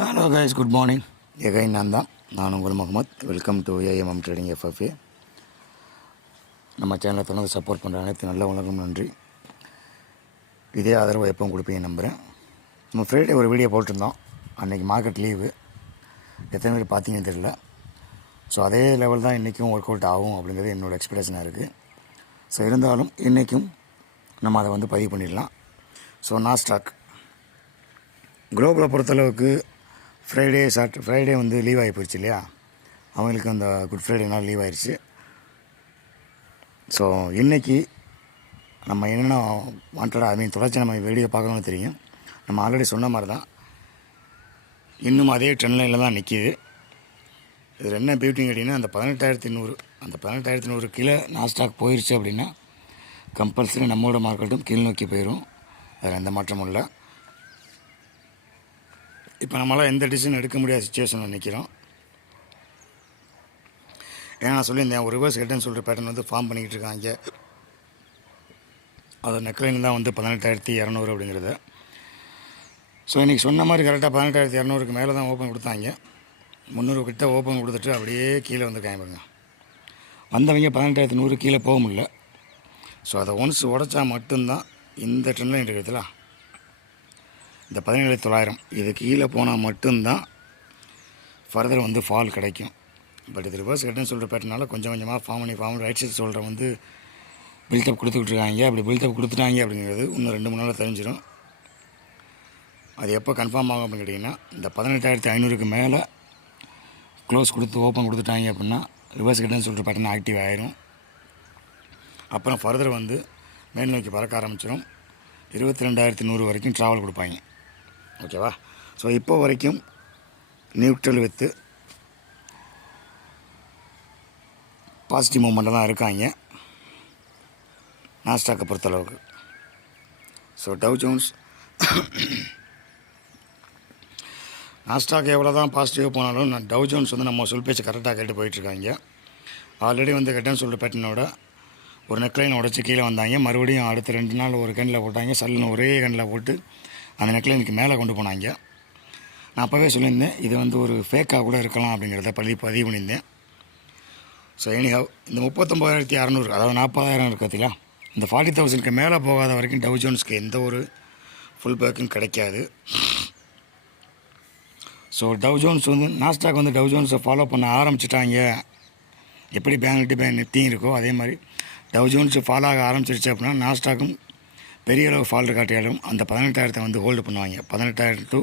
Hello guys, good morning. Again நான் உங்கள் Mohammed. Welcome to AMM trading FFA. நம்ம சேனலை தொடர்ந்து சப்போர்ட் பண்ணுற அனைத்து நல்ல உலகம் நன்றி. இதே ஆதரவு எப்பவும் கொடுப்பீங்க நம்புகிறேன். நம்ம ஃப்ரைடே ஒரு வீடியோ போட்டிருந்தோம். அன்றைக்கி மார்க்கெட் லீவு, எத்தனை பேர் பார்த்தீங்கன்னு தெரியல. ஸோ அதே லெவல் தான் இன்றைக்கும் ஒர்க் அவுட் ஆகும் அப்படிங்கிறது என்னோடய எக்ஸ்பெக்டேஷனாக இருக்குது. ஸோ இருந்தாலும் இன்றைக்கும் நம்ம அதை பதிவு பண்ணிடலாம். ஸோ நாஸ்டாக் குளோபலை பொறுத்தளவுக்கு ஃப்ரைடே லீவ் ஆகி போயிடுச்சு இல்லையா, அவங்களுக்கு அந்த குட் ஃப்ரைடேனால் லீவ் ஆயிடுச்சு. ஸோ இன்றைக்கி நம்ம என்னென்ன வாண்டடாக தொடர்ச்சி நம்ம வீடியோ பார்க்கணும்னு தெரியும். நம்ம ஆல்ரெடி சொன்ன மாதிரி தான் இன்னும் அதே ட்ரெண்ட் லைனில் தான் நிற்கிது. இதில் என்ன பியூட்டிங் கேட்டிங்கன்னா, அந்த 18,100 கீழே நாஸ்டாக் போயிடுச்சு அப்படின்னா கம்பல்சரி நம்மளோட மார்க்கெட்டும் கீழ் நோக்கி போயிடும். அதில் எந்த மாற்றமும் இல்லை. இப்போ நம்மளால் எந்த டிசிஷன் எடுக்க முடியாத சுச்சுவேஷனில் நிற்கிறோம். ஏன்னா நான் சொல்லியிருந்தேன், ஒரு ரிவர்ஸ் ஹெட்னு சொல்கிற பேட்டர்ன் ஃபார்ம் பண்ணிக்கிட்டு இருக்காங்க. அது நெக்லைன் தான் 18,200 அப்படிங்கிறது. ஸோ இன்றைக்கி சொன்ன மாதிரி கரெக்டாக 18,200க்கு மேலே தான் ஓப்பன் கொடுத்தாங்க. 300 கிட்ட ஓப்பன் கொடுத்துட்டு அப்படியே கீழே வந்துருக்காங்க பாருங்க. வந்தவங்க 18,100 கீழே போக முடியல. ஸோ அதை ஒன்ஸ் உடச்சா மட்டும்தான் இந்த ட்ரெண்ட்லைன் இருக்கிறதுல இந்த 17,900 இது கீழே போனால் மட்டும்தான் ஃபர்தர் ஃபால் கிடைக்கும். பட் இது ரிவர்ஸ் ஹெட்னு சொல்கிற பேட்டர்னால கொஞ்சம் கொஞ்சமாக ஃபார்ம் ரைட் சைட் சொல்கிற பில்டப் கொடுத்துக்கிட்டுருக்காங்க. அப்படி பில்டப் கொடுத்துட்டாங்க அப்படிங்கிறது இன்னும் 2-3 நாளில் தெரிஞ்சிடும். அது எப்போ கன்ஃபார்ம் ஆகும் அப்படின்னு கேட்டிங்கன்னா, இந்த 18,500க்கு மேலே க்ளோஸ் கொடுத்து ஓப்பன் கொடுத்துட்டாங்க அப்படின்னா ரிவர்ஸ் ஹெட்னு சொல்கிற பேட்டர்ன் ஆக்டிவ் ஆகிரும். அப்புறம் ஃபர்தர் மேல் நோக்கி பறக்க ஆரம்பிச்சிடும். 22,100 வரைக்கும் ட்ராவல் கொடுப்பாங்க. ஓகேவா? ஸோ இப்போ வரைக்கும் நியூட்ரல் வித்து பாசிட்டிவ் மூமெண்ட்டில் தான் இருக்காங்க நாஸ்டாக்கை பொறுத்தளவுக்கு. ஸோ டவ் ஜோன்ஸ் நாஸ்டாக் எவ்வளோ தான் பாசிட்டிவாக போனாலும் டவ் ஜோன்ஸ் நம்ம சொல் பேச்சு கரெக்டாக கேட்டு போயிட்டுருக்காங்க. ஆல்ரெடி கெட்டன்னு சொல்கிற பேட்டர்னோட ஒரு நெக்லைன் உடச்சி கீழே வந்தாங்க. மறுபடியும் அடுத்த 2 நாள் ஒரு கண்ணில் போட்டாங்க. சல்லுன்னு ஒரே கண்ணில் போட்டு அந்த நெக்லைனுக்கு மேலே கொண்டு போனாங்க. நான் அப்போவே சொல்லியிருந்தேன், இது ஒரு ஃபேக்காக கூட இருக்கலாம் அப்படிங்கிறத பதிவு பண்ணியிருந்தேன். ஸோ எனிஹவ் இந்த 39,600 அதாவது 40,000 இருக்கிறதுல இந்த 40,000க்கு மேலே போகாத வரைக்கும் டவ் ஜோன்ஸ்க்கு எந்த ஒரு ஃபுல் பேக்கும் கிடைக்காது. So Dow Jones Nasdaq Dow ஜோன்ஸை ஃபாலோ பண்ண ஆரம்பிச்சிட்டாங்க. எப்படி பேங்க் நிஃப்டியும் இருக்கோ அதே மாதிரி டவ் ஜோன்ஸ் ஃபாலோ ஆக ஆரம்பிச்சிருச்சு அப்படின்னா நாஸ்டாக்கும் பெரிய அளவு ஃபால்ட் காட்டியாலும் அந்த 18,000 ஹோல்டு பண்ணுவாங்க. 18,000 to